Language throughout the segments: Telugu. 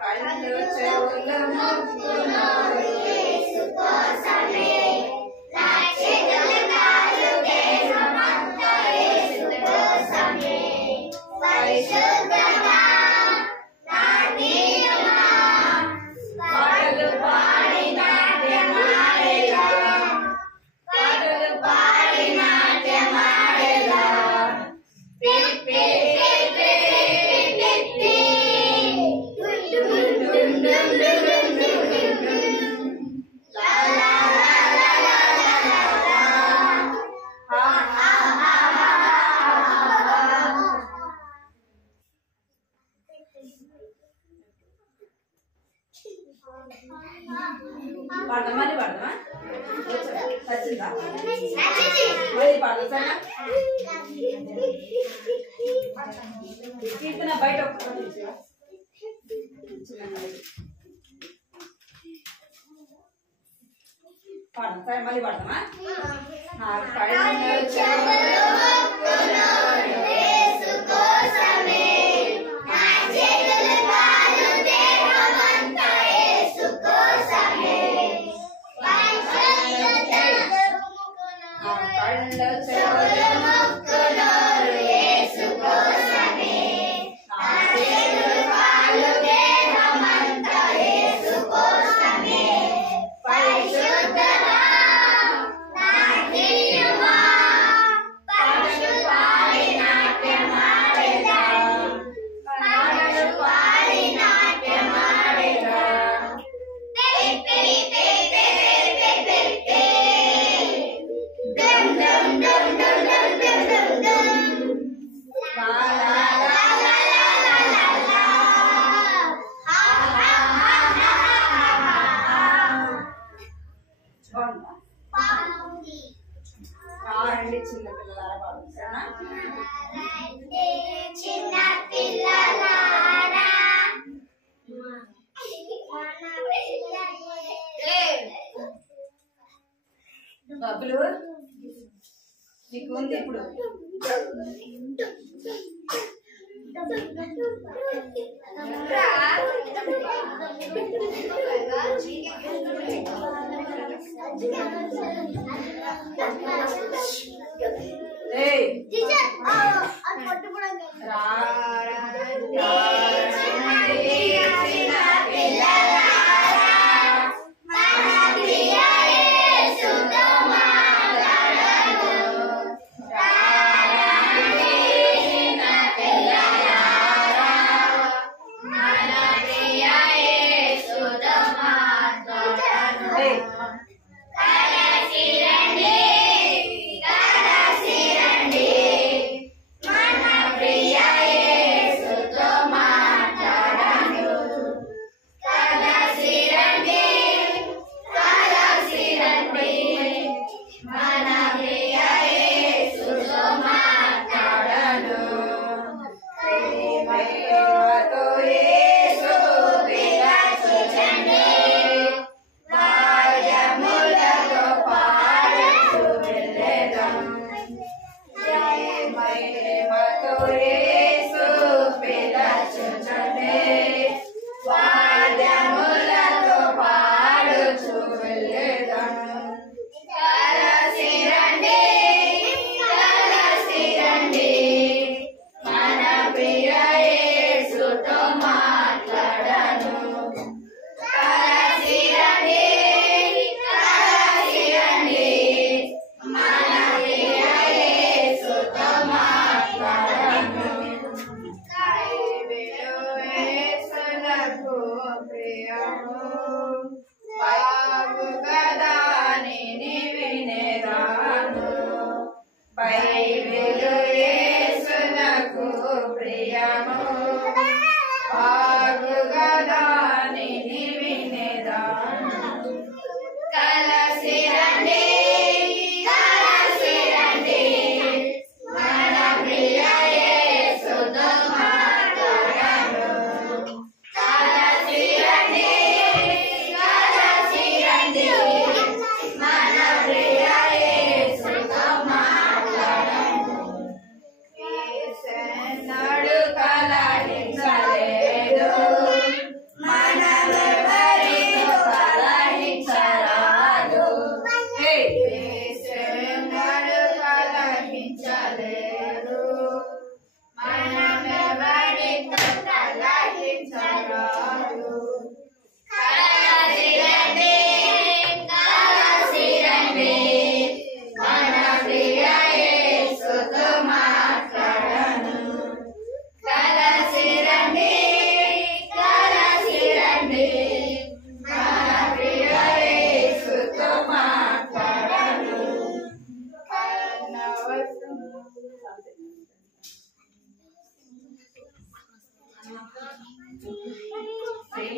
కళ్ళు చెవులు ముక్కు నోరు యేసు కోసమే నా చేతులు కాళ్ళు దేహమంతా యేసు కోసమే పరిశుద్ధత నా నియమా పాటలు పాడి నాట్యమాడేలా పాటలు పాడి నాట్యమాడేలా పిప్పి పిప్పి పిప్పి డుమ్ డుమ్ డుమ్ డుమ్ డుమ్ డుమ్ లా లా లా లా లా లా లా హా హా హా హా పాడమని పాడమా నచ్చిందా మళ్ళీ పాడదు సరేనా కీర్తన బయట పాడదు సరే మళ్ళీ పాడదామా నా కళ్ళు చెవులు ముక్కు నోరు యేసు కోసమే నా చేతులు కాళ్ళు దేహమంతా యేసు కోసమే కళ్ళు చెవులు ముక్కు నోరు యేసు కోసమే నా చేతులు కాళ్ళు దేహమంతా యేసు కోసమే పరిశుద్ధత నా నియమా పాటలు పాడి నాట్యమాడేలా పాటలు పాడి నాట్యమాడేలా పిప్పి పిప్పి పిప్పి పిప్పి డుమ్ డుమ్ డుమ్ డుమ్ డుమ్ డుమ్ డుమ్ డుమ్ లా లా లా లా లా లా లా హా హా హా హా హా బాగుందా రండి చిన్న పిల్లలారా పాడు సరేనా చిన్న పిల్లలారా బబ్బులు నీకు ఉంది ఇప్పుడు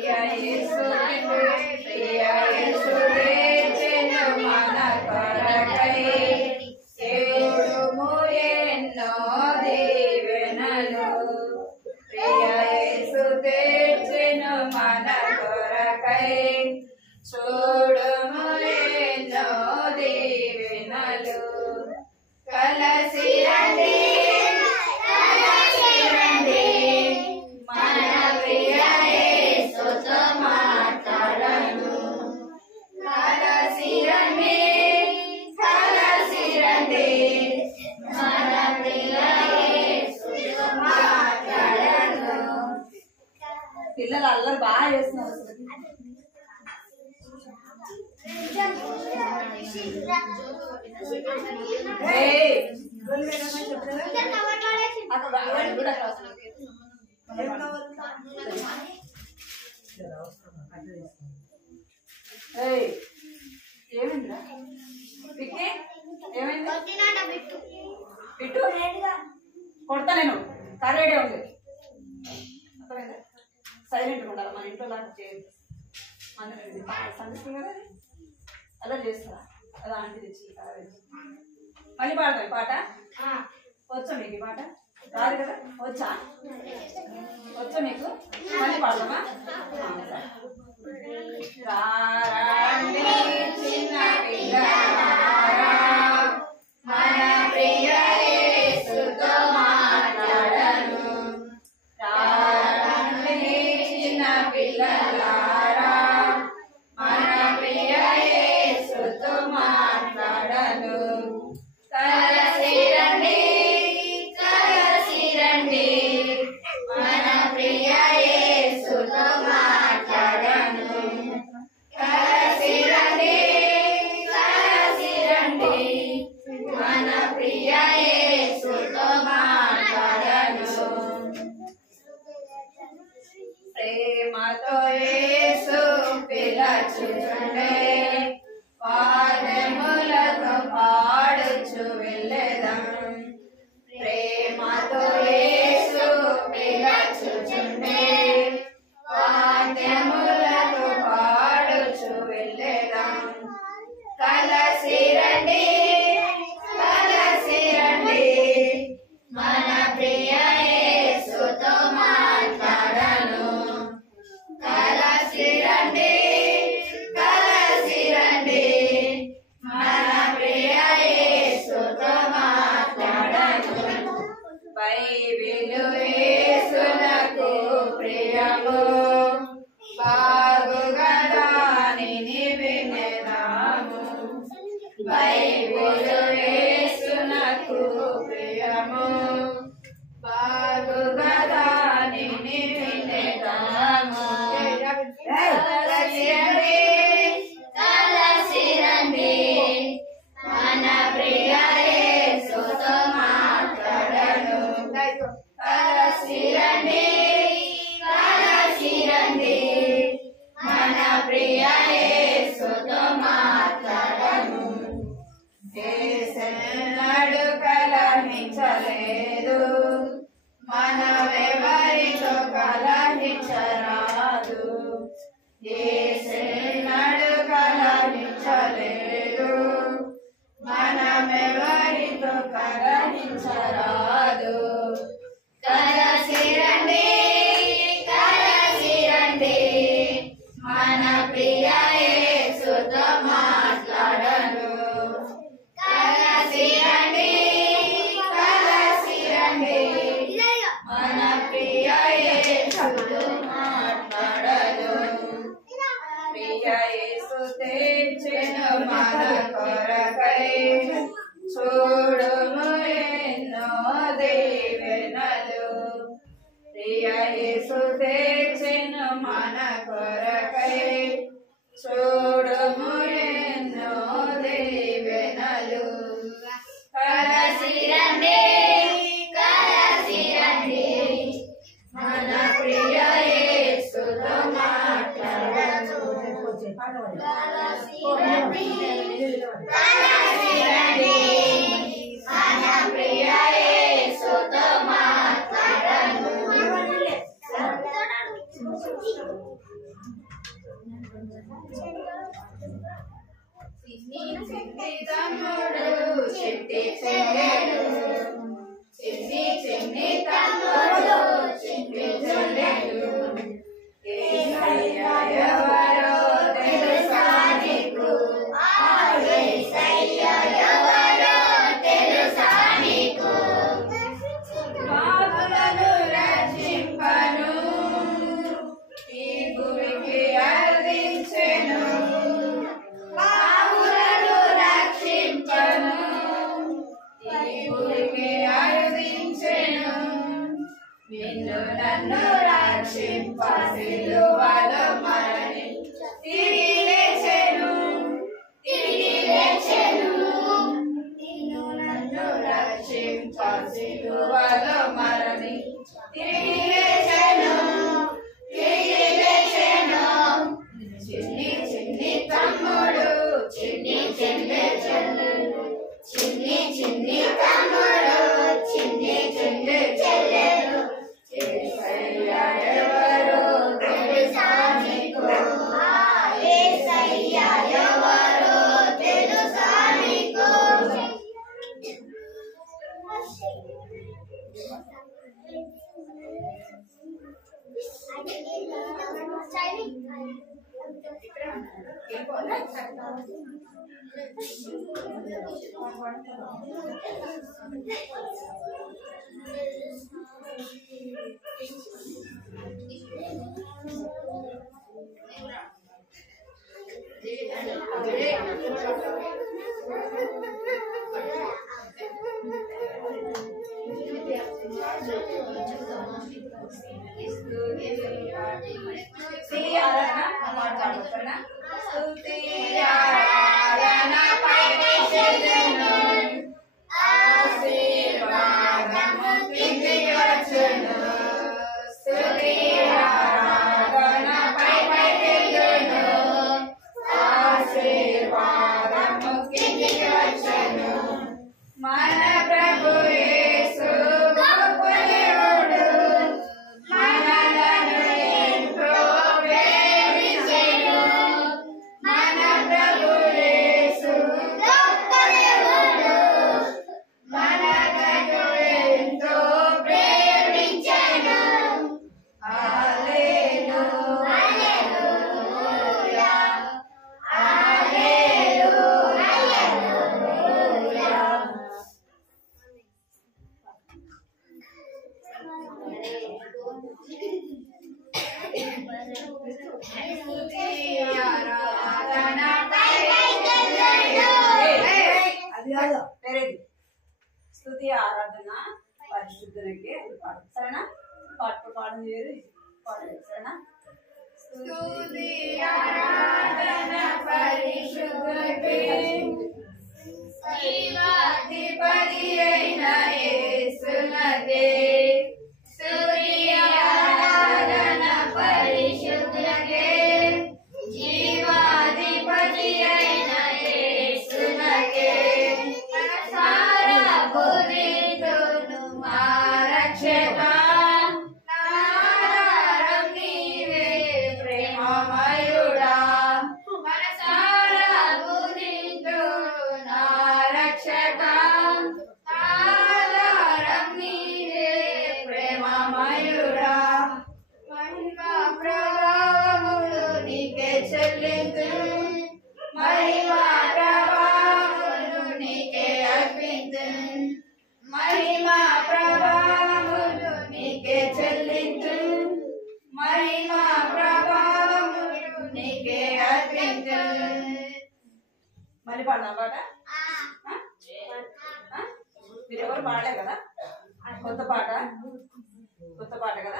ప్రియ యేసు తెచ్చెను మన కొరకై చూడుము ఎన్నో దీవెనలు ప్రియ యేసు తెచ్చెను మన కొరకై చూడుము ఎన్నో దీవెనలు కలసి రండి మన ప్రియ యేసుతో మాట్లాడను కలసి రండి మన ప్రియ యేసుతో మాట్లాడను. పిల్లలు అల్లరి బాగా చేస్తున్నారు అసలు. ఏమైందిరా విక్కీ? ఏమైంది? బిట్టు కొడతా నేను కర్రేడే ఉంది. సైలెంట్గా ఉండాలి. మన ఇంట్లో లాగా చేయదు. మన సందిస్తుంది కదా అలా చేస్తారా? అలా ఆంటీ తెచ్చి మళ్ళీ పాడతాయి పాట. వచ్చా మీకు ఈ పాట? రాదు కదా? వచ్చా మీకు? మళ్ళీ పాడదామా? రారండి చిన్న పిల్లలారా మన ప్రియ యేసుతో మాట్లాడను. రారండి చిన్న పిల్లలారా మన ప్రియ యేసుతో మాట్లాడను. కలసి రండి మన ప్రియ యేసుతో మాట్లాడను. కలసి రండి మన ప్రియ యేసుతో మాట్లాడను. ప్రేమతో యేసు పిలచుచుండే పాదములతో పాడుచు వెళ్ళెదం. ప్రేమతో యేసు పిలచుచుండే పాదములతో పాడుచు వెళ్ళెదం. కలసి రండి మన ప్రియ యేసుతో మాట్లాడను. కలసి రండి మన ప్రియ యేసుతో మాట్లాడను. బైబిలు యేసునకు ప్రియము బాగుగా దానిని వినెదాము. బైబిలు యేసునకు ప్రియము బాగుగా దానిని వినెదాము. కలసి రండి మన ప్రియ యేసుతో మాట్లాడను. కలసి రండి మన ప్రియ యేసుతో మాట్లాడను. యేసెన్నడు కలహించలేదు, మనమెవరితో కలహించరాదు. యేసెన్నడు కలహించలేదు, మనమెవరితో కలహించరాదు. కలసి రండి మన ప్రియ యేసుతో మాట్లాడను. కలసి రండి మన ప్రియ యేసుతో మాట్లాడను. ప్రియ యేసు తెచ్చెను మన కొరకై చూడుము ఎన్నో దీవెనలు. ప్రియ యేసు తెచ్చెను మన కొరకై చూడుము ఎన్నో దీవెనలు. కలసి రండి మన ప్రియ యేసుతో మాట్లాడను. కలసి రండి మన ప్రియ యేసుతో మాట్లాడను. చిన్ని తమ్ముడు చిట్టి చెల్లెలు చిన్ని చిన్ని తమ్ముడు చిట్టి చెల్లెలు యేసయ్య ఎవరో తెలుసా నీకు యేసయ్య ఎవరో తెలుసా నీకు పాపులను రక్షింపను ఈ భూమికి అందించెను పాపులను రక్షింపను ఈ భూమికి అందించెను నిన్ను నన్ను రక్షింప సిలువలో మరణించి తిరిగి లేచెను నిన్ను నన్ను రక్షింప సిలువలో మరణించి తిరిగి లేచెను చిన్ని చిన్ని తమ్ముడు చిన్ని చెల్లెలు చిన్ని చిన్ని తమ్ముడు చిన్ని చిన్ని చెల్లెలు యేసయ్య ఎవరో తెలుసా నీకు యేసయ్య ఎవరో తెలుసా నీకు మన ప్రభు యేసు గొప్ప దేవుడు మనలను ఎంతో ప్రేమించెను మన ప్రభు యేసు గొప్ప దేవుడు మనలను ఎంతో ప్రేమించెను హల్లెలూయా హల్లెలూయా స్తుతి ఆరాధన పరిశుద్ధునికి పాడు సరేనా పాటు పాడడం లేదు పాడలేదు సరేనా స్తుతి ఆరాధన పరిశుద్ధునికి జీవాధిపతి అయిన యేసునకే స్తుతి ఆరాధన పరిశుద్ధునికి జీవాధిపతి అయిన యేసునకే సారా బుద్ధితోను మా రక్షక నారారం నీవే ప్రేమమయుడా మనసారా బుద్ధితో నా రక్షక నారారం నీవే ప్రేమమయుడా మహిమా ప్రభావములు నీకే చెల్లించు మహిమా ప్రభావములు నీకే అర్పించు మహిమా ప్రభావములు నీకే చెల్లించు మహిమా ప్రభావములు నీకే అర్పించు మళ్ళీ పాడదాం పాట మీరు ఎవరు పాడలే కదా కొత్త పాట కదా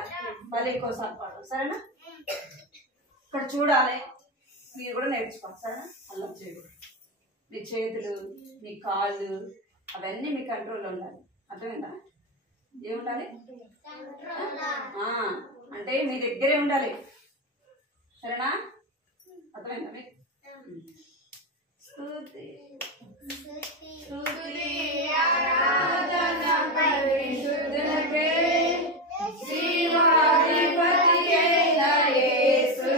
మళ్ళీ ఇంకోసారి పాడు సరేనా ఇక్కడ చూడాలి మీరు కూడా నేర్చుకోండి సరేనా అల్లం చేయకూడదు మీ చేతులు మీ కాళ్ళు అవన్నీ మీ కంట్రోల్లో ఉండాలి అర్థమైందా ఏముండాలి అంటే మీ దగ్గరే ఉండాలి సరేనా అర్థమైందా మీకు స్తుతి స్తుతి ఆరాధన పరిశుద్ధునికే జీవాధిపతి అయిన యేసు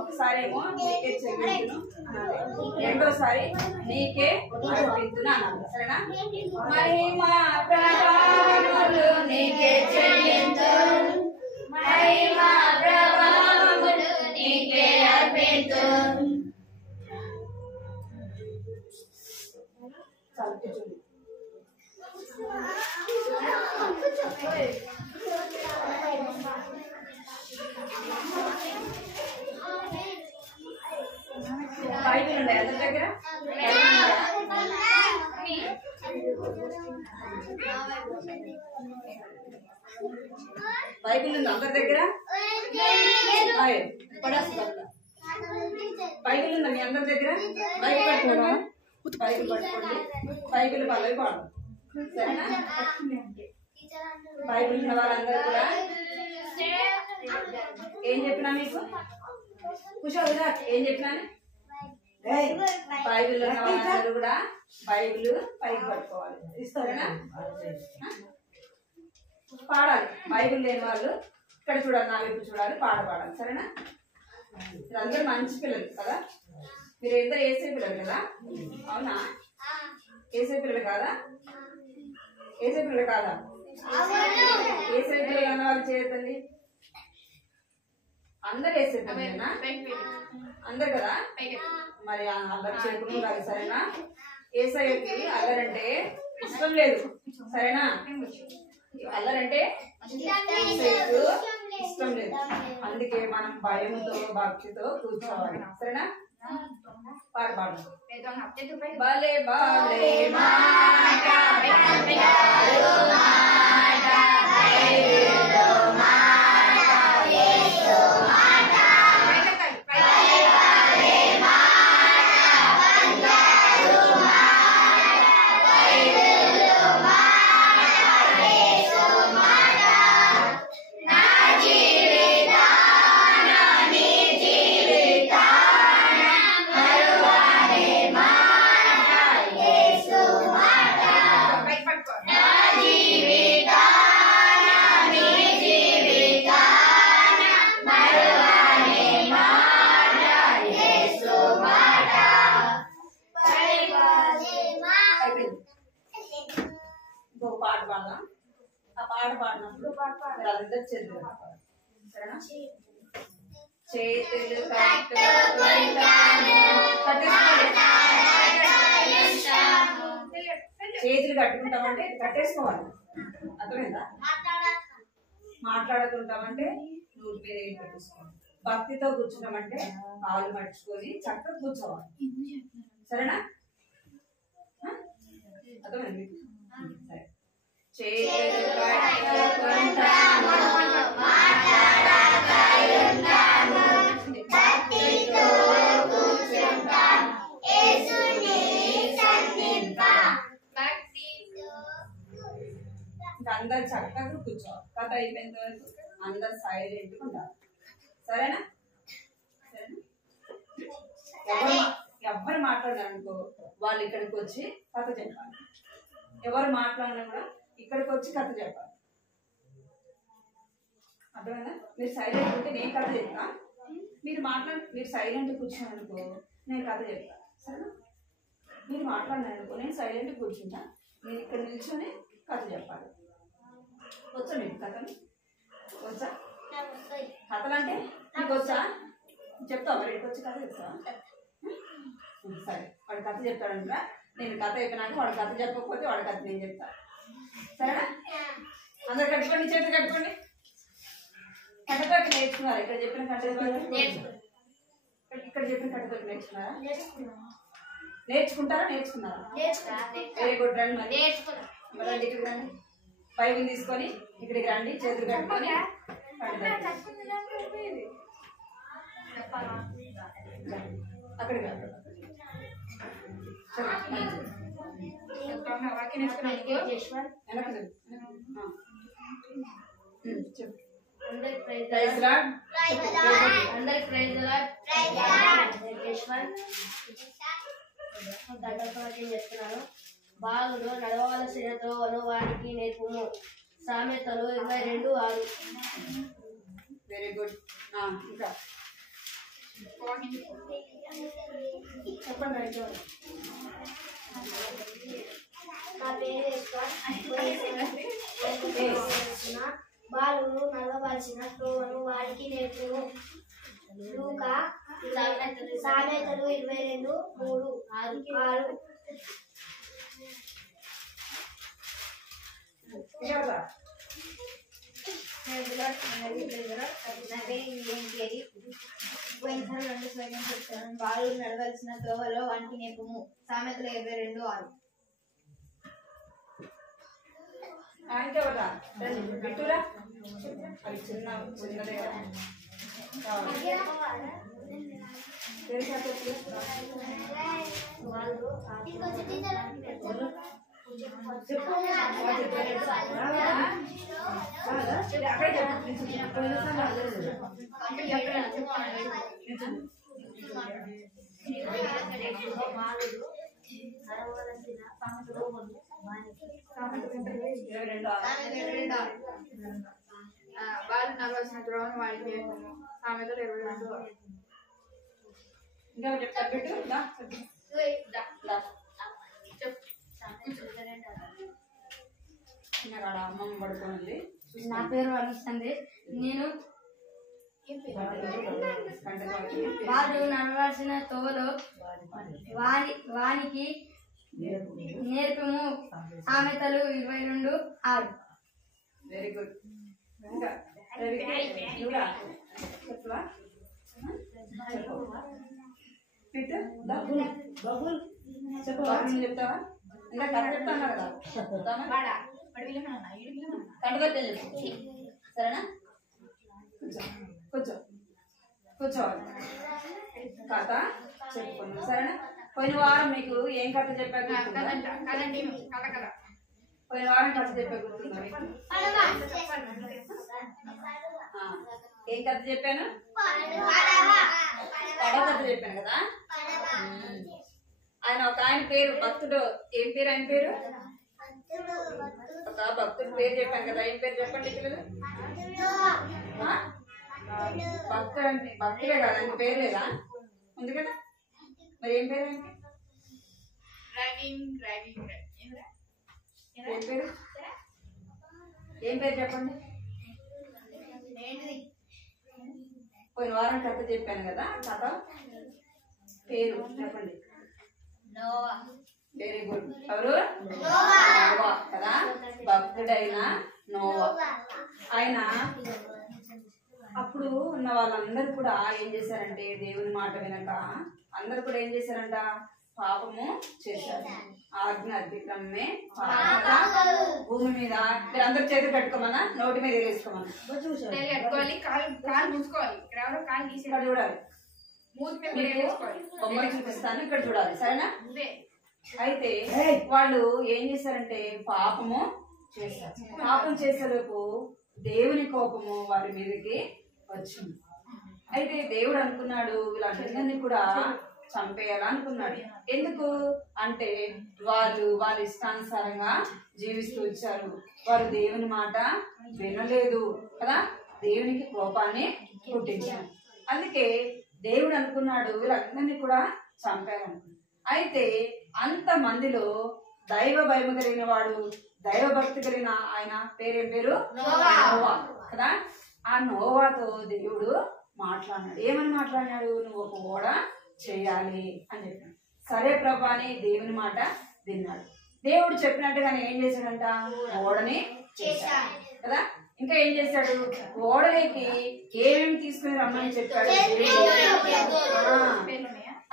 ఒకసారేమో నీకే చెల్లించును అనాలి, రెండోసారి నీకే అర్పించును అనాలి. సరేనా? మహిమా ప్రభావములు నీకే చెల్లించును, మహిమా ప్రభావములు నీకే అర్పించును. బైబిల్ ఉన్నాయి అందరి దగ్గర? బైబిల్ ఉంది అందరి దగ్గర? బైబిల్ ఉందా మీ అందరి దగ్గర? బైబిల్ పట్టుకోవడం, బైబిల్ పట్టుకోండి, బైబిల్ వాళ్ళవి పాడు. సరేనా? బైబిల్ ఉన్న వాళ్ళందరూ కూడా ఏం చెప్పినా మీకు ఏం చెప్పినాను? బైబిల్ ఉన్న వాళ్ళందరూ కూడా బైబిల్ పైకి పట్టుకోవాలి. సరేనా? పాడాలి. బైబిల్ లేని వాళ్ళు ఇక్కడ చూడాలి, నా వైపు చూడాలి, పాడాలి. సరేనా? మీరందరూ మంచి పిల్లలు కదా, మీరు ఇద్దరు ఏసే పిల్లలు కదా? అవునా? ఏసే పిల్లలు కాదా? ఏసే పిల్లలు కాదా? ఏసే పిల్లలు అన్న వాళ్ళు చేయొద్దండి. అందరు ఏసే పిల్లలేనా? అందరు కదా? మరి అల్లరి చేయకుండా ఉండాలి. సరేనా? ఏసయ్యకి అల్లరంటే ఇష్టం లేదు. సరేనా? అల్లరంటే ఇష్టం లేదు. అందుకే మనం భయంతో భక్తితో కూర్చోవాలి. సరేనా? పాడు. భలే బాలే మాట చేతులు కట్టుకుంటామంటే కట్టేసుకోవాలి. అర్థమైందా? మాట్లాడుకుంటామంటే నూరు మీద ఏం పెట్టేసుకోవాలి. భక్తితో కూర్చుంటామంటే కాళ్ళు మడుచుకొని చక్కగా కూర్చోవాలి. సరేనా? అర్థమైంది? సరే. చేతులు అందరు చక్కగా కూర్చోవాలి. కథ అయిపోయిన వరకు అందరు సైలెంట్గా ఉండాలి. సరేనా? ఎవరు మాట్లాడారనుకో వాళ్ళు ఇక్కడికి వచ్చి కథ చెప్పాలి. ఎవరు మాట్లాడినా కూడా ఇక్కడికి వచ్చి కథ చెప్పాలి. అర్థమైనా? మీరు సైలెంట్ ఉంటే నేను కథ చెప్తా, మీరు సైలెంట్ కూర్చోననుకో నేను కథ చెప్తా. సరేనా? మీరు మాట్లాడినారనుకో నేను సైలెంట్ కూర్చుంటా, నేను ఇక్కడ నిల్చొని కథ చెప్పాలి. వచ్చా మీకు కథలు? వచ్చా? కథలు అంటే నీకు వచ్చా? చెప్తావా? మరి ఇక్కడికి వచ్చి కథ చెప్తావా? సరే, వాడు కథ చెప్తాడంటా. నేను కథ చెప్పినాక వాడు కథ చెప్పకపోతే వాడి కథ నేను చెప్తా. సరేనా? అందరు కట్టుకోండి, చేతులు కట్టుకోండి. కట్టతోటి నేర్చుకున్నారు. ఇక్కడ చెప్పిన కట్టతోటి ఇక్కడ చెప్పిన కట్టతోటి నేర్చుకున్నారా? నేర్చుకున్నారా? Very good. రండి మరి రండి, ఇక్కడికి రండి. బైబిల్ తీసుకొని ఇక్కడికి రండి, చేతులు కట్టుకొని అక్కడికి రండి. చెప్తున్నాను. బాగుడు నడవలసినతో అనువానికి నేర్పుము, సామెతలు 22:6. Very good. ఇంకా చెప్పండి. నా పేరు బాలును నడవవలసిన త్రోవను వారికి నేర్పును. లూకా సామెతలు 22:3-6. బాలు నడవలసిన తోవలో వానికి నేర్పుము. సామెతలు 22:6. ఇంకెవరా బిట్టురా అది చిన్నదే కదా. బాలు నడవలసిన త్రోవను వారికి నేర్పుము. సామెతలు 22:6. ఇంకా చెప్తారు బిట్టు. అమ్మమ్మ పడుకోండి. నా పేరు వనిస్తుంది. నేను వాళ్ళు నడవాల్సిన తోవలో వానికి నేర్పము. సామెతలు 22:6. Very good. ఇంకా చెప్పవా చెప్పవా చెప్తావా? ఇంకా కథ చెప్తాను కదా. కంటగట్టే చెప్పు సరేనా? కూర్చో కూర్చోవాలి. కథ చెప్పుకున్నాం సరేనా? పోయిన వారం మీకు ఏం కథ చెప్పా గుర్తుందా? పోయిన వారం కథ చెప్పా గుర్తుందా మీకు? ఏం కథ చెప్పాను? పడవ కథ చెప్పాను కదా. ఆయన పేరు భక్తుడు. ఏం పేరు ఆయన పేరు? ఒక భక్తుడి పేరు చెప్పాను కదా. ఏం పేరు చెప్పండి పిల్లలు? భక్తుడు అంటే భక్తుడే కదా, ఇంక పేరు లేదా? ఉంది కదా. మరి ఏం పేరు ఆయనకి? ఏం పేరు? ఏం పేరు చెప్పండి? పోయిన వారం కథ చెప్పాను కదా. కథ పేరు చెప్పండి. Very good. ఎవరు? నోవా కదా. భక్తుడైన నోవా. ఆయన అప్పుడు ఉన్న వాళ్ళందరూ కూడా ఏం చేశారంటే దేవుని మాట వినక అందరు కూడా ఏం చేశారంట? పాపము చేశారు. ఆజ్ఞ అతిక్రమమే భూమి మీద. మీరు అందరు చేతులు కట్టుకోమన్నా, నోటి మీద వేసుకోమన్నా. ఇక్కడ చూడాలి. బొమ్మలు చూపిస్తాను, ఇక్కడ చూడాలి సరేనా? అయితే వాళ్ళు ఏం చేశారంటే పాపము చేశారు. పాపం చేసేలోపు దేవుని కోపము వారి మీదకి వచ్చింది. అయితే దేవుడు అనుకున్నాడు వీళ్ళందరినీ కూడా చంపేయాలనుకున్నాడు. ఎందుకు అంటే వాళ్ళ ఇష్టానుసారంగా జీవిస్తూ వచ్చారు. వారు దేవుని మాట వినలేదు కదా. దేవునికి కోపాన్ని పుట్టించారు. అందుకే దేవుడు అనుకున్నాడు వీళ్ళందరినీ కూడా చంపేయాలనుకున్నాడు. అయితే అంత మందిలో దైవ భయం కలిగిన వాడు, దైవ భక్తి కలిగిన ఆయన పేరేం పేరు? నోవా కదా. ఆ నోవాతో దేవుడు మాట్లాడినాడు. ఏమని మాట్లాడినాడు? నువ్వు ఒక ఓడ చేయాలి అని చెప్పాడు. సరే ప్రభా అని దేవుని మాట విన్నాడు. దేవుడు చెప్పినట్టుగానే ఏం చేశాడంట? ఓడని చేశాడు కదా. ఇంకా ఏం చేశాడు? ఓడలేకి ఏమేమి తీసుకుని రమ్మని చెప్పాడు?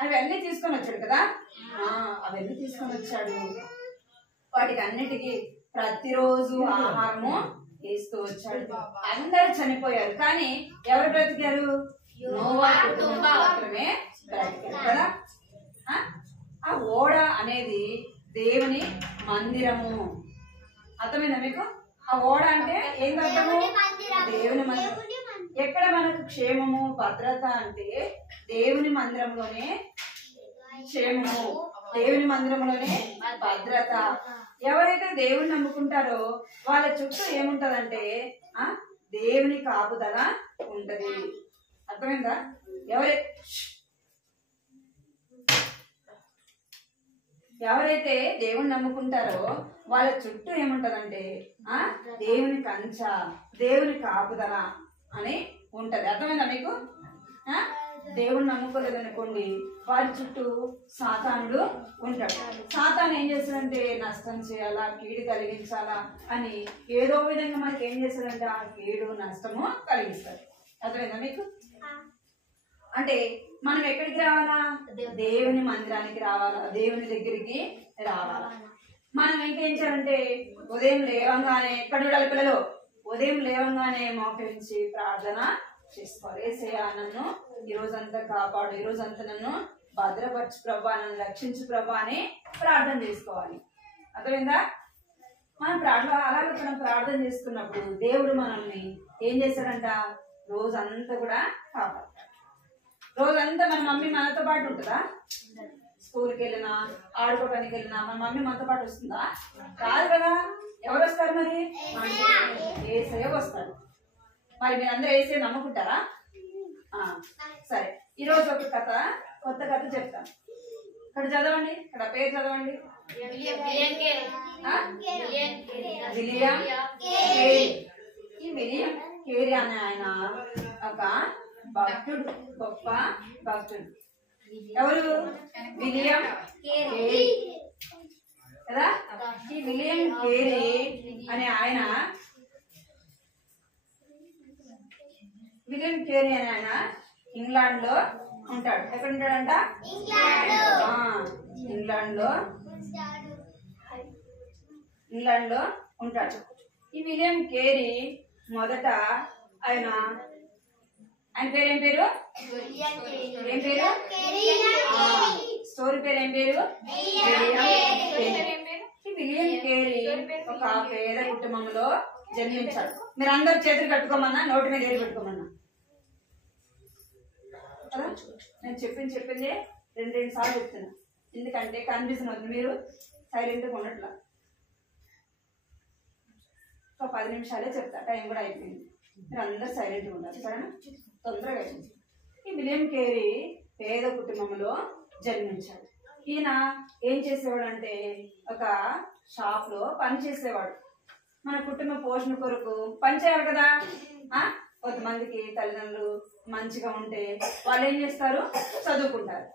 అవన్నీ తీసుకొని వచ్చాడు కదా. అవన్నీ తీసుకొని వచ్చాడు. వాటికి అన్నిటికీ ప్రతిరోజు ఆహారము వేస్తూ వచ్చాడు. అందరు చనిపోయారు కానీ ఎవరు బ్రతికారు? నోవా కుటుంబం మాత్రమే బ్రతికారు కదా. ఆ ఓడ అనేది దేవుని మందిరము. అర్థమైందా మీకు? ఆ ఓడ అంటే ఏంటి అర్థము? దేవుని మందిరం. ఎక్కడ మనకు క్షేమము భద్రత అంటే దేవుని మందిరంలోనే క్షేమము, దేవుని మందిరంలోనే భద్రత. ఎవరైతే దేవుని నమ్ముకుంటారో వాళ్ళ చుట్టూ ఏముంటదంటే దేవుని కాపుదల ఉంటది. అర్థమైందా? ఎవరైతే దేవుని నమ్ముకుంటారో వాళ్ళ చుట్టూ ఏముంటదంటే దేవుని కంచ, దేవుని కాపుదల అని ఉంటది. అర్థమైందా మీకు? దేవుని నమ్ముకోలేదనుకోండి, వారి చుట్టూ సాతానుడు ఉంటాడు. సాతాను ఏం చేస్తాడంటే నష్టం చేయాలా, కీడు కలిగించాలా అని ఏదో విధంగా మనకి ఏం చేస్తాడంటే ఆ కీడు నష్టము కలిగిస్తాడు. అర్థమైందా మీకు? అంటే మనం ఎక్కడికి రావాలా? దేవుని మందిరానికి రావాలా, దేవుని దగ్గరికి రావాలా. మనం ఇంకేం చేయాలంటే ఉదయం లేవంగానే, ఎక్కడ చూడాలి పిల్లలు? ఉదయం లేవంగానే మోకరించి ప్రార్థన చేసుకోవాలి. యేసయ్యా నన్ను ఈ రోజంతా కాపాడు, ఈ రోజంతా నన్ను భద్రపరచు ప్రభా, నన్ను రక్షించు ప్రభా అని ప్రార్థన చేసుకోవాలి. అర్థమైందా? మనం ప్రార్థన చేసుకున్నప్పుడు దేవుడు మనల్ని ఏం చేశాడంట? రోజంతా కూడా కాపాడతాడు. రోజంతా మన మమ్మీ మనతో పాటు ఉంటుందా? స్కూల్కి వెళ్ళినా, ఆడుకోవడానికి వెళ్ళినా మన మమ్మీ మనతో పాటు వస్తుందా? కాదు కదా. ఎవరు వస్తారు మరి? యేసయ్య వస్తారు. మరి మీరందరూ యేసయ్య నమ్ముకుంటారా? సరే, ఈరోజు ఒక కథ, కొత్త కథ చెప్తాను. ఇక్కడ చదవండి, ఇక్కడ పేరు చదవండి. William Carey. ఈ విలియం కేరీ అనే ఆయన ఒక భక్తుడు, గొప్ప భక్తుడు. ఎవరు? విలియం కేరీ కదా. ఈ విలియం కేరీ అనే ఆయన ఇంగ్లాండ్ లో ఉంటాడు. ఎక్కడ ఉంటాడంట? ఇంగ్లాండ్ లో ఉంటాడు. ఈ విలియం కేరీ మొదట ఆయన పేరు ఏం పేరు? స్టోరీ పేరు ఏం పేరు? విలియం కేరీ ఒక పేద కుటుంబంలో జన్మించాడు. మీరు అందరు చేతులు కట్టుకోమన్నా, నోటి మీద ఏరు పెట్టుకోమన్నా. నేను చెప్పింది రెండు సార్లు చెప్తున్నా, ఎందుకంటే కన్ఫ్యూజన్ అవుతుంది. మీరు సైలెంట్గా ఉండట్లా. ఒక 10 నిమిషాలే చెప్తా, టైం కూడా అయిపోయింది. మీరు అందరు సైలెంట్గా ఉండాలి, సరేనా? తొందరగా. ఈ విలియం కేరీ పేద కుటుంబంలో జన్మించాడు. ఈయన ఏం చేసేవాడు అంటే ఒక షాప్ లో పని చేసేవాడు. మన కుటుంబ పోషణ కొరకు పని చేయాలి కదా. కొంతమందికి తల్లిదండ్రులు మంచిగా ఉంటే వాళ్ళు ఏం చేస్తారు? చదువుకుంటారు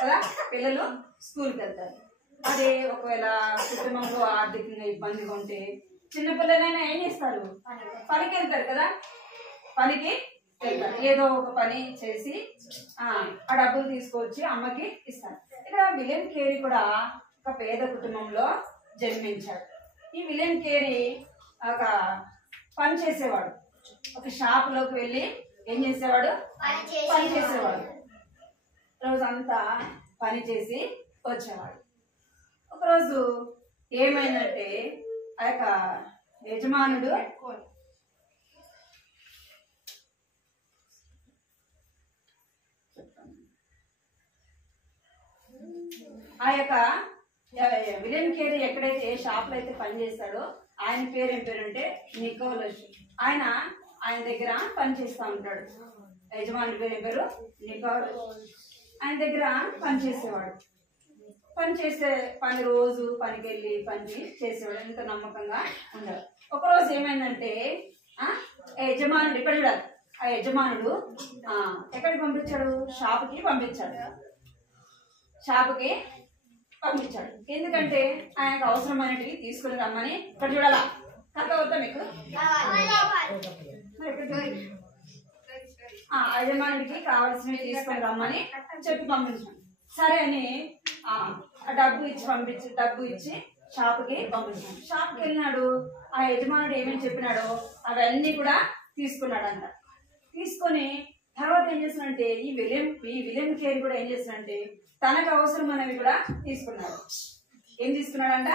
కదా, పిల్లలు స్కూల్కి వెళ్తారు. అదే ఒకవేళ కుటుంబంలో ఆర్థికంగా ఇబ్బందిగా ఉంటే చిన్నపిల్లలైనా ఏం చేస్తారు? పనికి వెళ్తారు కదా, పనికి వెళ్తారు. ఏదో ఒక పని చేసి ఆ డబ్బులు తీసుకొచ్చి అమ్మకి ఇస్తారు. ఇక్కడ విలియం కేరీ కూడా ఒక పేద కుటుంబంలో జన్మించాడు. ఈ విలియం కేరీ ఒక పని చేసేవాడు. ఒక షాప్ లోకి వెళ్ళి ఏం చేసేవాడు? పని చేసేవాడు. రోజంతా పని చేసి వచ్చేవాడు. ఒకరోజు ఏమైందంటే ఆ యొక్క యజమానుడు ఆ యొక్క విలియం కేరీ ఎక్కడైతే ఏ షాప్ లో అయితే పని చేస్తాడో ఆయన పేరు ఏం పేరు అంటే నికోలస్. ఆయన దగ్గర పని చేస్తూ ఉంటాడు. యజమాని పేరు ఏం పేరు? నికోలస్. ఆయన దగ్గర పని చేసేవాడు. పని రోజు పనికి వెళ్ళి పని చేసేవాడు. ఎంత నమ్మకంగా ఉండడు. ఒకరోజు ఏమైందంటే యజమానుడు ఇక్కడ చూడాలి. ఆ యజమానుడు ఎక్కడికి పంపించాడు? షాపుకి పంపించాడు. ఎందుకంటే ఆయనకు అవసరమైనటివి తీసుకుని రమ్మని. ఇక్కడ చూడాలా? కథ అవుతా మీకు? యజమానుడికి కావాల్సినవి తీసుకొని రమ్మని చెప్పి పంపించాడు. సరే అని డబ్బు ఇచ్చి షాపుకి పంపించాడు. షాప్కి వెళ్ళినాడు. ఆ యజమానుడు ఏమేమి చెప్పినాడో అవన్నీ కూడా తీసుకున్నాడంట. తీసుకొని తర్వాత ఏం చేస్తున్నాడంటే ఈ విలియం కేరీ కూడా ఏం చేస్తున్నాడంటే తనకు అవసరమైనవి కూడా తీసుకున్నాడు. ఏం తీసుకున్నాడంట?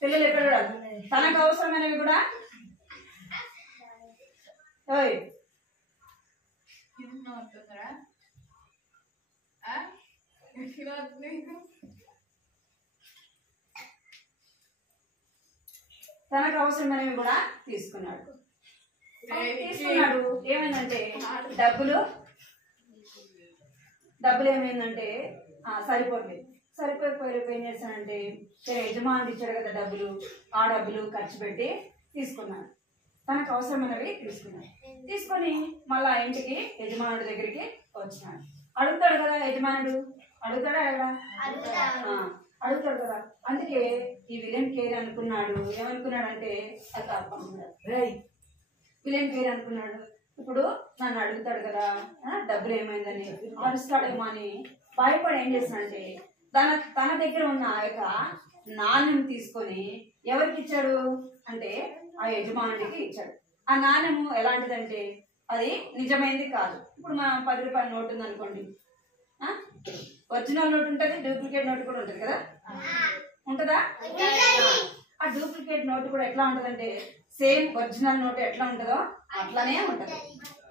పిల్లలు ఎక్కడ కూడా తనకు అవసరమైనవి కూడా తనకు అవసరమైనవి కూడా తీసుకున్నాడు. ఏమైందంటే డబ్బులు ఏమైందంటే సరిపోలేదు. సరిపోయిపోయి ఏం చేశానంటే యజమాని ఇచ్చాడు కదా డబ్బులు, ఆ డబ్బులు ఖర్చు పెట్టి తీసుకున్నాడు. తనకు అవసరమైనవి తీసుకొని మళ్ళా ఇంటికి యజమానుడి దగ్గరికి వచ్చినాడు. అడుగుతాడు కదా యజమానుడు, అడుగుతాడా అడుగుతాడు కదా. అందుకే ఈ విలియం కేరీ అనుకున్నాడు, ఏమనుకున్నాడంటే విలియం కేరీ అనుకున్నాడు, ఇప్పుడు నన్ను అడుగుతాడు కదా డబ్బులు ఏమైందని అరుస్తాడేమో అని భయపడి ఏం చేసినంటే తన దగ్గర ఉన్న ఆ యొక్క నాణ్యం తీసుకొని ఎవరికి ఇచ్చాడు అంటే ఆ యజమానుడికి ఇచ్చాడు. ఆ నాణ్యము ఎలాంటిదంటే అది నిజమైనది కాదు. ఇప్పుడు మన 10 రూపాయల నోటు ఉంది అనుకోండి, ఒరిజినల్ నోట్ ఉంటుంది, డూప్లికేట్ నోట్ కూడా ఉంటుంది కదా, ఉంటుందా? ఆ డూప్లికేట్ నోట్ కూడా ఎట్లా ఉంటుందంటే సేమ్ ఒరిజినల్ నోట్ ఎట్లా ఉంటుందో అట్లానే ఉంటది.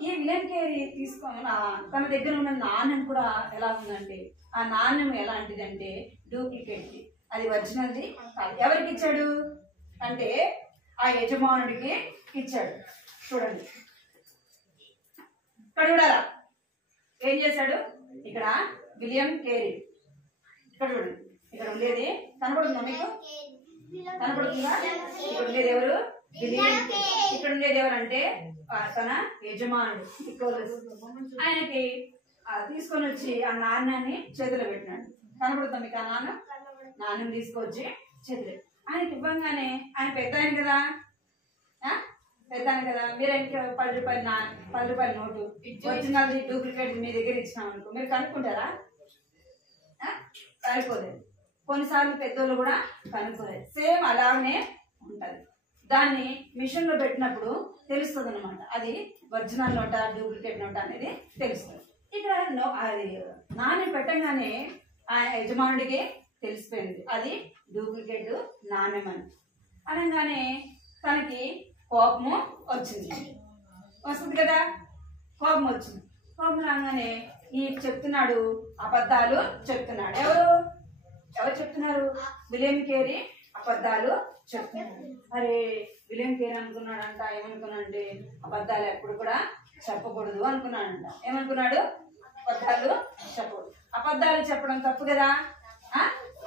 ఈ విలియం కేరీ తీసుకొని తన దగ్గర ఉన్న నాణ్యం కూడా ఎలా ఉందంటే ఆ నాణ్యం ఎలాంటిదంటే డూప్లికేట్ది, అది ఒరిజినల్ది కాదు. ఎవరికి ఇచ్చాడు అంటే ఆ యజమానుడికి ఇచ్చాడు. చూడండి ఇక్కడ చూడాలా ఏం చేశాడు. ఇక్కడ విలియం కేరీ, ఇక్కడ చూడండి, ఇక్కడ ఉండేది కనపడుతుందా మీకు? కనపడుతుందా? ఇక్కడ ఉండేది ఎవరు? విలియం. ఇక్కడ ఉండేది ఎవరంటే తన యజమానుడు నికోలస్. ఆయనకి తీసుకొని వచ్చి ఆ నాణ్యాన్ని చేతిలో పెట్టినాడు. కనపడుతుంది మీకు? ఆ నాణ్యం తీసుకొచ్చి చేతిలో ఆయనకి ఇవ్వగానే ఆయన పెద్ద ఆయన కదా, మీరు ఇంకా 10 రూపాయల నోటు ఒరిజినల్ డూప్లికేట్ మీ దగ్గర ఇచ్చినాం అనుకో, మీరు కనుక్కుంటారా? కనుక్కోలేదు. కొన్నిసార్లు పెద్దోళ్ళు కూడా కనుక్కోలేదు. సేమ్ అలాగనే ఉంటది. దాన్ని మిషన్ లో పెట్టినప్పుడు తెలుస్తుంది అనమాట, అది ఒరిజినల్ నోట డూప్లికేట్ నోట అనేది తెలుస్తుంది. ఇక్కడ అది నాణ్యం పెట్టగానే ఆ యజమానుడికి తెలిసిపోయింది అది డూప్లికేట్ నాణ్యం అని. అనగానే తనకి కోపము వస్తుంది కదా, కోపం వచ్చింది. కోపం రాగానే ఈ చెప్తున్నాడు, అబద్ధాలు చెప్తున్నాడు. ఎవరు చెప్తున్నారు? విలియం కేరీ అబద్ధాలు చెప్తున్నాడు. అరే విలియం కేరీ అనుకున్నాడంట, ఏమనుకున్నాడంటే అబద్ధాలు ఎప్పుడు కూడా చెప్పకూడదు అనుకున్నాడంట. ఏమనుకున్నాడు? అబద్ధాలు చెప్పకూడదు. అబద్ధాలు చెప్పడం తప్పు కదా,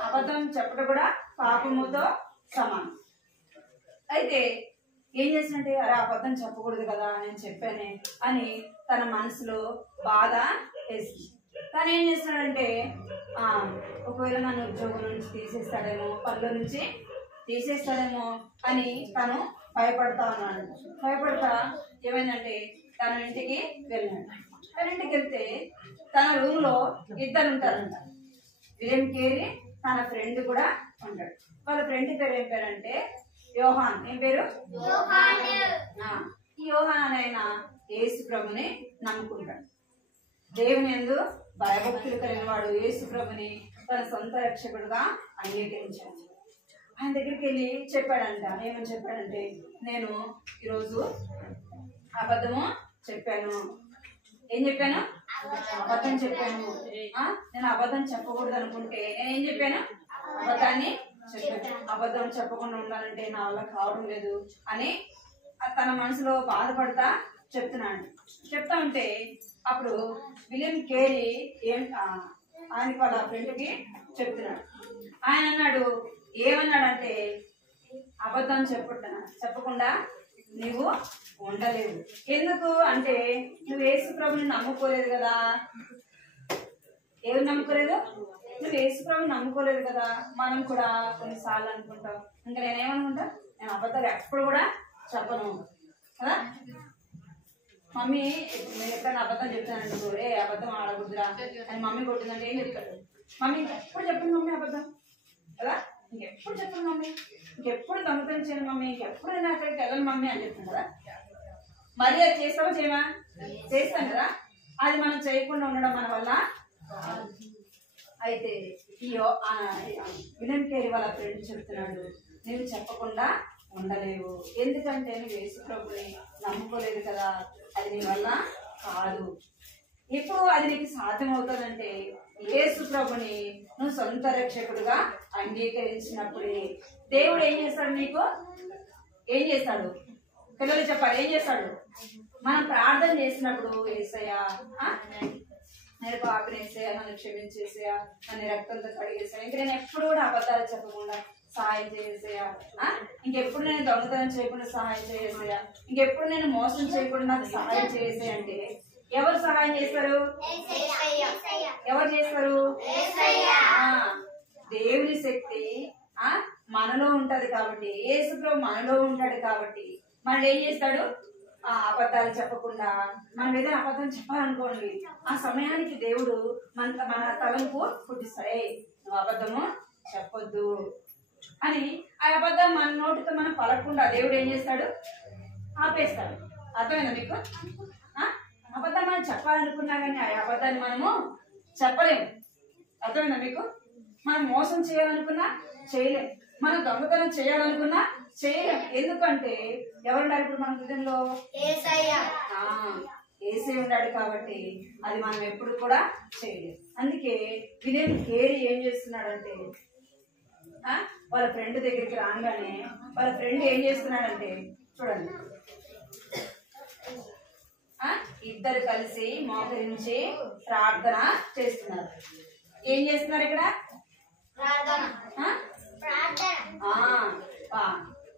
అబద్ధం చెప్పడం కూడా పాపముతో సమానం. అయితే ఏం చేసినట్టే అరే అబద్ధం చెప్పకూడదు కదా నేను చెప్పానే అని తన మనసులో బాధ వేసింది. తను ఏం చేస్తున్నాడంటే ఒకవేళ నన్ను ఉద్యోగం నుంచి తీసేస్తాడేమో, పనిలో నుంచి తీసేస్తాడేమో అని తను భయపడతా ఉన్నాడు. భయపడతా ఏమైందంటే తన ఇంటికి వెళ్ళాడు. తన ఇంటికి వెళ్తే తన రూమ్ లో 2 ఉంటారంట. విలియం కేరీ తన ఫ్రెండ్ కూడా ఉంటాడు. వాళ్ళ ఫ్రెండ్ పేరు ఏం పేరంటే యోహాన్. ఏం పేరు? ఈ యోహాన్ అనే ఆయన యేసు ప్రభుని నమ్ముకుంటాడు. దేవుని యందు భయభక్తులు కలిగిన వాడు యేసు ప్రభుని తన సొంత రక్షకుడుగా అంగీకరించాడు. ఆయన దగ్గరికి వెళ్ళి చెప్పాడంట. ఏమని చెప్పాడంటే నేను ఈరోజు అబద్ధము చెప్పాను. ఏం చెప్పాను? అబద్ధం చెప్పాను. నేను అబద్ధం చెప్పకూడదు అనుకుంటే నేనేం చెప్పాను? అబద్ధాన్ని చెప్పాను. అబద్ధం చెప్పకుండా ఉండాలంటే నా వల్ల కావడం లేదు అని తన మనసులో బాధపడతా చెప్తా ఉంటే అప్పుడు విలియం కేరీ ఆయనకి వాళ్ళ ఫ్రెండ్కి చెప్తున్నాడు. ఆయన అన్నాడు, ఏమన్నాడంటే అబద్ధం చెప్పకుండా నువ్వు ఉండలేదు. ఎందుకు అంటే నువ్వు యేసు ప్రభుని నమ్ముకోలేదు కదా. ఏమి నమ్ముకోలేదు? నువ్వు యేసు ప్రభుని నమ్ముకోలేదు కదా. మనం కూడా కొన్నిసార్లు అనుకుంటాం, ఇంకా నేనేమనుకుంటా, నేను అబద్ధాలు ఎప్పుడు కూడా చెప్పను కదా. మమ్మీ నేను ఎప్పుడైనా అబద్ధం చెప్తానండి, ఏ అబద్ధం ఆడకూడదురా అని మమ్మీ కొట్టిందంటే ఏం చెప్తాడు? మమ్మీ ఇంకెప్పుడు చెప్పండి మమ్మీ అబద్ధం కదా, ఇంకెప్పుడు చెప్పండి మమ్మీ, ఇంకెప్పుడు దొంగతనం చేయను మమ్మీ, ఇంకెప్పుడు నేను అక్కడికి వెళ్ళను మమ్మీ అని చెప్తాను కదా. మరి అది చేస్తావా చేయమా? చేస్తాం కదా. అది మనం చేయకుండా ఉండడం మన వల్ల. అయితే ఈ విలియం కేరీ వాళ్ళ ఫ్రెండ్ చెప్తున్నాడు, నువ్వు చెప్పకుండా ఉండలేవు. ఎందుకంటే నువ్వు యేసు ప్రభుని నమ్ముకోలేదు కదా, అది నీ వల్ల కాదు. ఇప్పుడు అది నీకు సాధ్యం అవుతుందంటే యేసు ప్రభుని నువ్వు సొంత రక్షకుడుగా అంగీకరించినప్పుడే దేవుడు ఏం చేస్తాడు? నీకు ఏం చేస్తాడు? పిల్లలు చెప్పాలి, ఏం చేస్తాడు? మనం ప్రార్థన చేసినప్పుడు యేసయ్యా నేను పాపని వేసేయా, నన్ను క్షమించేసేయా, నన్ను రక్తంతో కడిగేసేయా, ఇంక నేను ఎప్పుడు కూడా అబద్ధాలు చెప్పకుండా సహాయం చేసేయా, ఇంకెప్పుడు నేను దొంగతనం చేయకుండా సహాయం చేసేయా, ఇంకెప్పుడు నేను మోసం చేయకుండా నాకు సహాయం చేసేయా అంటే ఎవరు సహాయం చేస్తారు? ఎవరు చేస్తారు? దేవుని శక్తి మనలో ఉంటది కాబట్టి, యేసుప్రభు మనలో ఉంటాడు కాబట్టి మనం ఏం చేస్తాడు? అబద్ధాలు చెప్పకుండా మనం ఏదైనా అబద్ధం చెప్పాలనుకోండి, ఆ సమయానికి దేవుడు మన తలంపు పుట్టిస్తాడు. నువ్వు అబద్ధము చెప్పొద్దు అని. ఆ అబద్ధం మన నోటితో మనం పలకుండా దేవుడు ఏం చేస్తాడు? ఆపేస్తాడు. అర్థమైందా మీకు? అబద్ధం మనం చెప్పాలనుకున్నా కానీ ఆ అబద్ధాన్ని మనము చెప్పలేము. అర్థమైందా మీకు? మనం మోసం చేయాలనుకున్నా చేయలేం, మనం దొంగతనం చేయాలనుకున్నా చేయలేం. ఎందుకంటే ఎవరున్నారు ఇప్పుడు మన హృదయంలో? యేసే ఉన్నాడు కాబట్టి అది మనం ఎప్పుడు కూడా చేయలేం. అందుకే విలియం కేరీ ఏం చేస్తున్నాడంటే వాళ్ళ ఫ్రెండ్ దగ్గరికి రాగానే వాళ్ళ ఫ్రెండ్ ఏం చేస్తున్నాడంటే చూడండి, ఇద్దరు కలిసి మోకరించి ప్రార్థన చేస్తున్నారు. ఏం చేస్తున్నారు ఇక్కడ?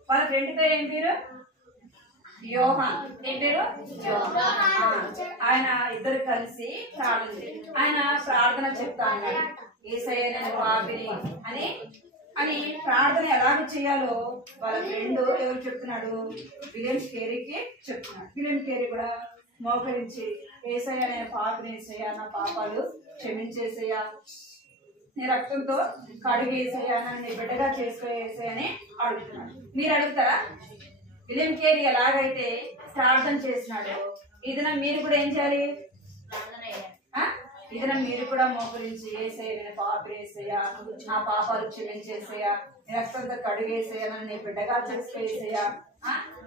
వాళ్ళ ఫ్రెండ్ పేరు ఏం పేరు? యోహాన్. ఏం పేరు? యోహాన్. ఆయన ఇద్దరు కలిసి ఆయన ప్రార్థన చెప్తా అన్నాడు, యేసయ్య నేను పాపిని అని అని ప్రార్థన ఎలాగ చేయాలో వాళ్ళ ఫ్రెండ్ ఎవరు చెప్తున్నాడు? విలియం కేరీకి చెప్తున్నాడు. విలియం కేరీ కూడా మోకరించి యేసయ్య నేను పాపిని, యేసయ్య నా పాపాలు క్షమించేసేయా, నీ రక్తంతో కడిగేసేయా, నన్ను నీ బిడ్డగా చేసుకోయేసేయని అడుగుతున్నాడు. మీరు అడుగుతారా? విలియం కేరీ ఎలాగైతే ప్రార్థన చేసినాడో ఈ దినం మీరు కూడా ఏం చేయాలి? ఈ దినం మీరు కూడా మోకరించి యేసయ్య నేను పాపిని, యేసయ్య నా పాపాలు క్షమించేసేయా, నీ రక్తంతో కడిగేసేయా, నన్ను నీ బిడ్డగా చేసుకోయేసేయా,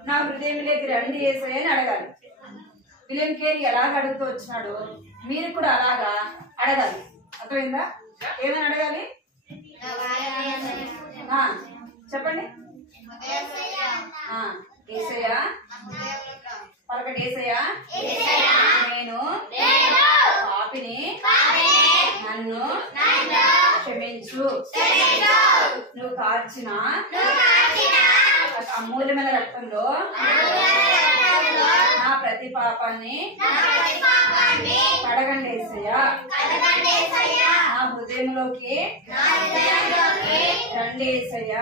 నా హృదయంలోకి రండి యేసయ్య అని అడగాలి. విలియం కేరీ ఎలాగ అడుగుతూ వచ్చినాడో మీరు కూడా అలాగా అడగాలి. అర్థమైందా? ఏమని అడగాలి? చెప్పండి. యేసయ్య పలకండి. యేసయ్య నేను పాపిని, నన్ను క్షమించు, నువ్వు కార్చిన అమూల్యమైన రక్తంలో నా ప్రతి పాపాన్ని కడగండి యేసయ్య, నా హృదయంలోకి రండి యేసయ్య.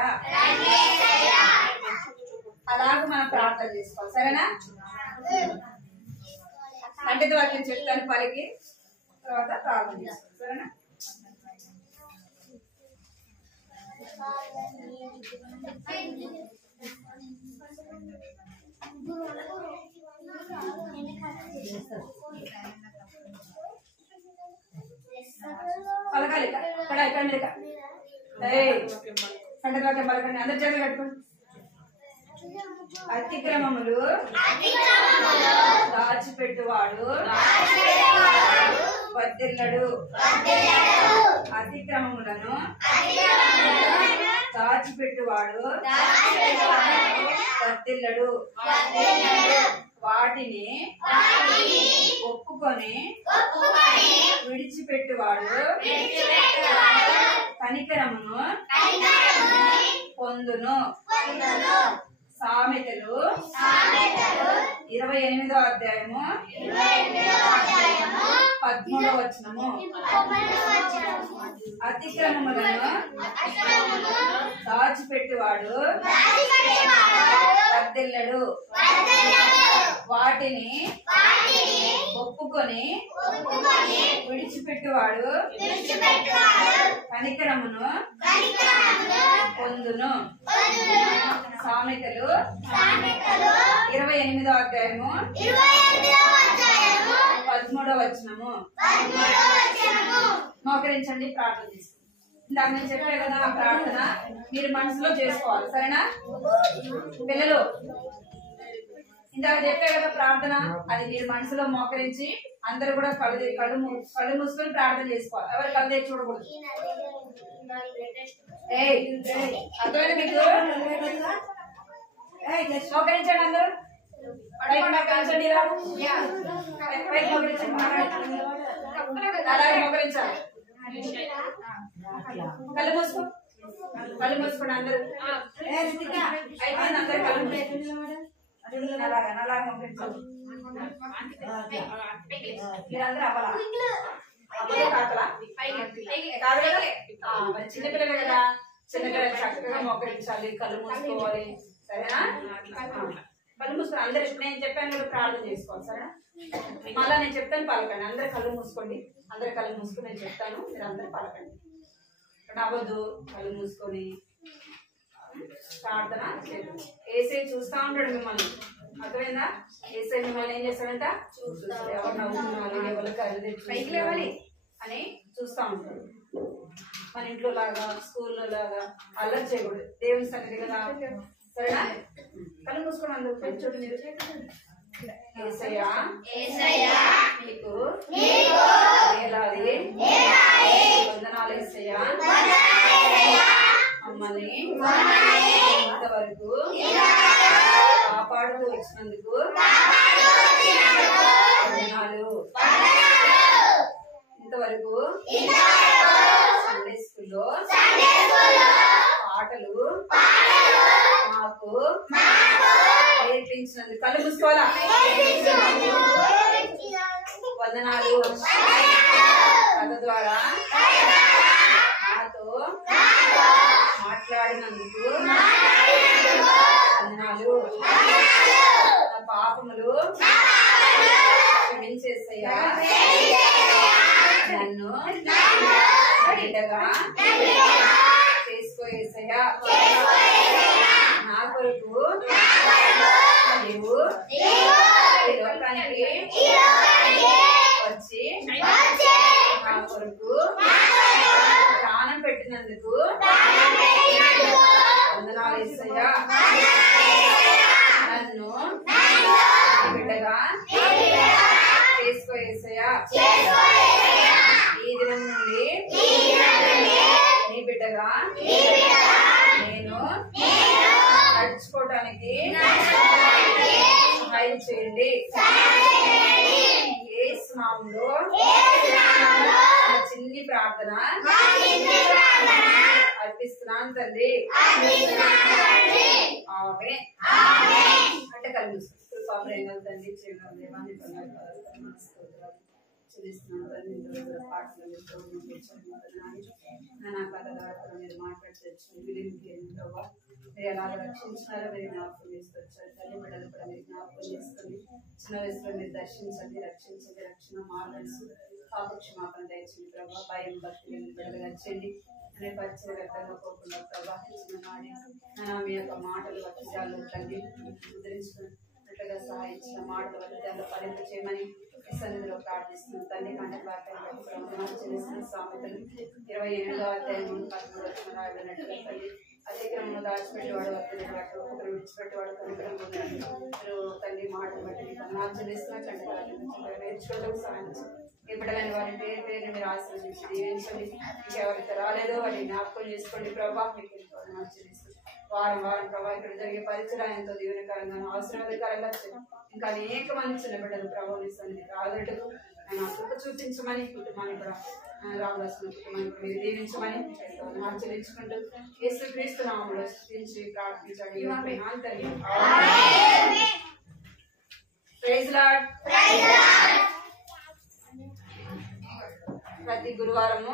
అలాగ మనం ప్రార్థన చేసుకోవాలి. సరేనా? అంటే వాక్యం చెప్తాను పలికి తర్వాత ప్రార్థన చేసుకోవాలి. సరేనా? పలకాలి ఇక్కడ ఇక్కడ మీద సంగతి వాక్యం పలకండి. అందరి చేతులు కట్టుకోండి. అతిక్రమములు దాచిపెట్టువాడు వర్ధిల్లడు. అతిక్రమములను దాచిపెట్టువాడు వర్ధిల్లడు. వాటిని ఒప్పుకొని విడిచిపెట్టువాడు కనికరమును పొందును. సామెతలు 28వ అధ్యాయము 13వ వచనము. అతిక్రమములను దాచిపెట్టువాడు వర్ధిల్లడు. వాటిని ఒప్పుకొని విడిచిపెట్టువాడు కనికరమును పొందును. సామెతలు 28వ అధ్యాయము 13వ వచనము. మోకరించండి, ప్రార్థన చేసుకోండి. ఇందాక నేను చెప్పే కదా ఆ ప్రార్థన మీరు మనసులో చేసుకోవాలి. సరేనా పిల్లలు? ఇందాక చెప్పే కదా ప్రార్థన, అది మీరు మనసులో మోకరించి అందరూ కూడా కళ్ళు మూసుకొని ప్రార్థన చేసుకోవాలి. ఎవరు కళ్ళు తెచ్చి చూడకూడదు. అర్థమైనా మీకు? మోకరించండి అందరూ. పైకి మోకరించండి. పైకి మోకరించండి. అలాగే మోకరించాలి. కళ్ళు మూసుకో. కళ్ళు మూసుకోండి అందరూ. అయిపోయింది అందరు కళ్ళు అలాగా అలాగే మోకరించాలి. మీరందరూ అవ్వాలా కాకలా కాదు కదా. మరి చిన్నపిల్లలే కదా, చిన్నపిల్లలు చక్కగా మోకరించాలి, కళ్ళు మూసుకోవాలి. సరేనా? కళ్ళు మూసుకొని అందరు నేను చెప్పాను కూడా ప్రార్థన చేసుకోవాలి. సరేనా? మళ్ళా నేను చెప్తాను పలకండి. అందరు కళ్ళు మూసుకోండి. అందరు కళ్ళు మూసుకొని నేను చెప్తాను, మీరు అందరు పలకండి. నవ్వద్దు. కళ్ళు మూసుకొని ప్రార్థన చేద్దాం. ఏసై చూస్తా ఉంటాడు మిమ్మల్ని. అర్థమైందా? ఏసై మిమ్మల్ని ఏం చేస్తాడంట? చూస్తాడు. ఎవరు నవ్వుతున్నారు, ఎవరు కళ్ళు తెచ్చుకోవాలి అని చూస్తా ఉంటాడు. మన ఇంట్లో లాగా స్కూల్లో లాగా అల్లరి చేయకూడదు. దేవుని సన్నిధి కదా. సరేనా? కళ్ళు మూసుకొని అందరూ కూర్చోండి. మీరు ఏసయ్యా నీకు వేలాది వందనాలు ఏసయ్యా. మమ్మల్ని ఇంతవరకు కాపాడుతూ వచ్చినందుకు వందనాలు. ఇంతవరకు సండే స్కూల్లో పాటలు మాకు నేర్పించినందుకు కళ్ళు మూసుకోవాలా? వందనాలు. కథ ద్వారా నాతో మాట్లాడినందుకు వందనాలు. నా పాపములు క్షమించేసయ్యా. నన్ను బిడ్డగా చేసుకోయేసయ్యా. నా కొరకు నీవు ఈ లోకానికి వచ్చి నా కొరకు ప్రాణం పెట్టినందుకు వందనాలు యేసయ్యా. నన్ను బిడ్డగా చేసుకోయేసయ్యా. ఈ దినం నుండి నీ బిడ్డగా నేను నడుచుకోవడానికి సహాయం చేయండి. యేసు నామములో నా చిన్ని ప్రార్థన అర్పిస్తున్నాను తండ్రి. ఆమేన్. అంటే కలిసి కృపా ప్రేమలు తండ్రి చేయడం దేవాన్ని చూపిస్తున్నాను తండ్రి. పాటలు నా కథ ద్వారా మీరు మాట్లాడి ప్రభావ మీరు ఎలాగ రక్షించినారో మీరు జ్ఞాపకం తీసుకొచ్చారు. తల్లి బిడ్డలు కూడా మీరు జ్ఞాపకం చేసుకొని చిన్న వయసులో మీరు దర్శించండి, రక్షించండి. రక్షణ మార్గల్సి పాపక్షమాపణ దయచేయండి ప్రభావ. భయం భక్తి బిడ్డలుగా చేయండి అనే పరిచయ వ్యక్తంగా పోకుండా ప్రవాహించిన నాడి మీ యొక్క మాటలు వత్యాలు తండ్రి ముద్రించినట్లుగా సహాయించిన మాటలు వత్యాలు ఫలింప చేయమని సన్నిధిలో ప్రార్థిస్తున్నాం తండ్రి. కంటకు వాక్యాన్ని చేసిన సామెతలు 28వ అధ్యాయం 13వ రాయబడినట్లుగా తల్లి అతిక్రమంలో దాచిపెట్టేవాడు వర్తినట్టు ఒకరు విడిచిపెట్టేవాడు కనుకరం మీరు తండ్రి మాటలు బట్టి వందనాలు చెల్లిస్తున్నా. కంటకు నేర్చుకోవడం సహాయం ఈ బిడ్డలైన వారి పేరు పేరుని మీరు ఆశీర్వదించి దీవించండి. ఇంకెవరైతే రాలేదో వాటిని జ్ఞాపకం చేసుకోండి ప్రభావ. మీకు వందనాలు చెల్లిస్తుంది. వారం వారం ప్రభావ ఇక్కడ జరిగే పరిచయం ఎంతో దీవెనకరంగా ఆశీర్వాదకరంగా ఇంకా అనేక మంది చిన్న బిడ్డలు ప్రభావిస్తుంది రాగట్టుకు ఆయన కృప చూపించమని కుటుంబాన్ని కూడా రామదాసు కుటుంబాన్ని మీరు దీవించమని వందనాలు చెల్లించుకుంటూ యేసుక్రీస్తు నామములో స్తుతించి ప్రార్థించండి. Praise Lord. ప్రతి గురువారము